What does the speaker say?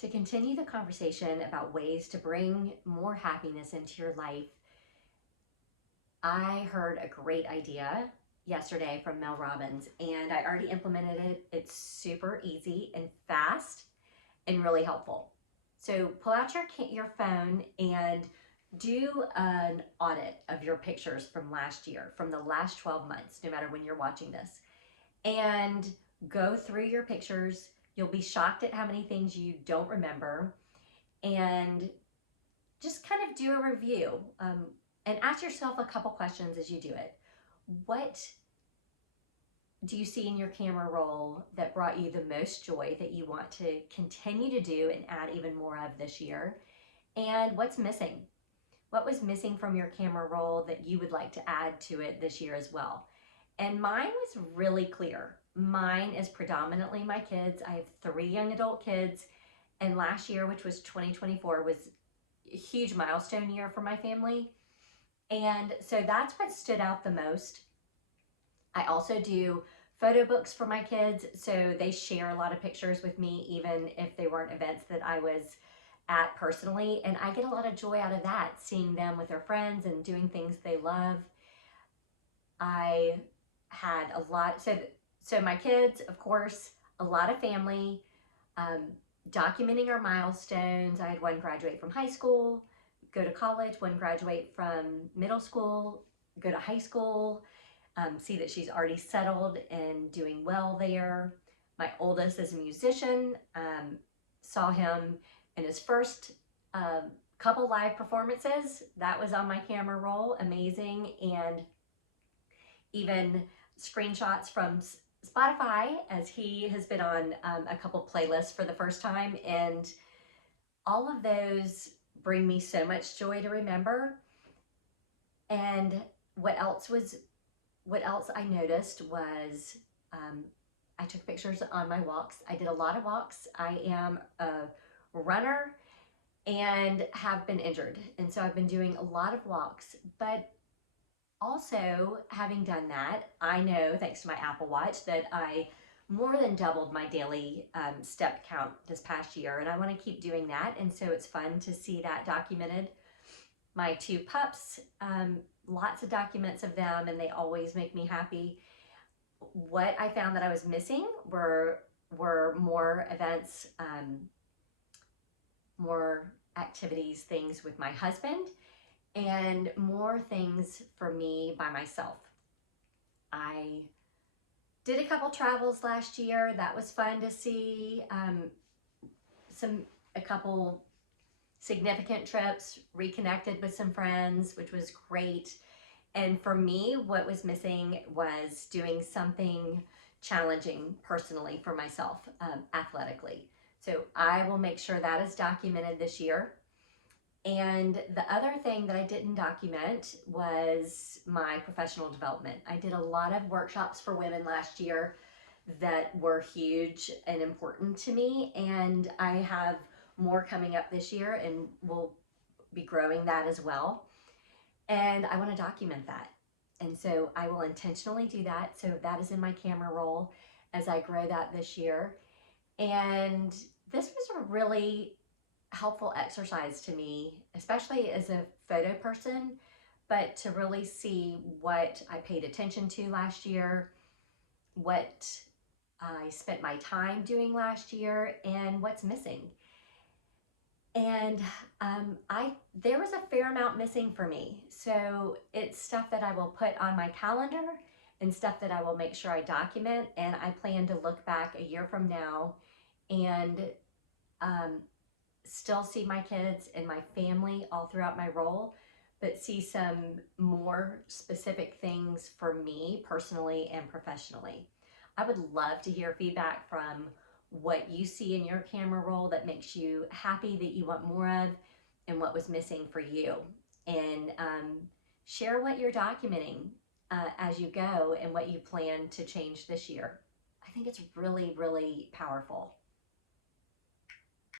To continue the conversation about ways to bring more happiness into your life, I heard a great idea yesterday from Mel Robbins and I already implemented it. It's super easy and fast and really helpful. So pull out your phone and do an audit of your pictures from last year, from the last 12 months, no matter when you're watching this. And go through your pictures. You'll be shocked at how many things you don't remember. And just kind of do a review and ask yourself a couple questions as you do it. What do you see in your camera roll that brought you the most joy that you want to continue to do and add even more of this year? And what's missing? What was missing from your camera roll that you would like to add to it this year as well? And mine was really clear. Mine is predominantly my kids. I have 3 young adult kids, and last year, which was 2024, was a huge milestone year for my family. And so that's what stood out the most. I also do photo books for my kids, so they share a lot of pictures with me, even if they weren't events that I was at personally. And I get a lot of joy out of that, seeing them with their friends and doing things they love. I had a lot, so my kids, of course, a lot of family, documenting our milestones. I had one graduate from high school, go to college, one graduate from middle school, go to high school, see that she's already settled and doing well there. My oldest is a musician, saw him in his first couple live performances. That was on my camera roll, amazing. And even screenshots from Spotify, as he has been on a couple playlists for the first time. And all of those bring me so much joy to remember. And what else I noticed was I took pictures on my walks. I did a lot of walks. I am a runner and have been injured. And so I've been doing a lot of walks, but also, having done that, I know, thanks to my Apple Watch, that I more than doubled my daily step count this past year, and I want to keep doing that. And so it's fun to see that documented. My 2 pups, lots of documents of them, and they always make me happy. What I found that I was missing were more events, more activities, things with my husband, and more things for me by myself. I did a couple travels last year. That was fun to see. A couple significant trips, reconnected with some friends, which was great. And for me, what was missing was doing something challenging personally for myself, athletically. So I will make sure that is documented this year. And the other thing that I didn't document was my professional development. I did a lot of workshops for women last year that were huge and important to me, and I have more coming up this year, and we'll be growing that as well. And I want to document that. And so I will intentionally do that. So that is in my camera roll as I grow that this year. And this was a really helpful exercise to me, especially as a photo person, but to really see what I paid attention to last year, what I spent my time doing last year, and what's missing. And there was a fair amount missing for me. So it's stuff that I will put on my calendar and stuff that I will make sure I document. And I plan to look back a year from now and still see my kids and my family all throughout my role, but see some more specific things for me personally and professionally. I would love to hear feedback from what you see in your camera roll that makes you happy, that you want more of, and what was missing for you. And share what you're documenting as you go and what you plan to change this year. I think it's really, really powerful.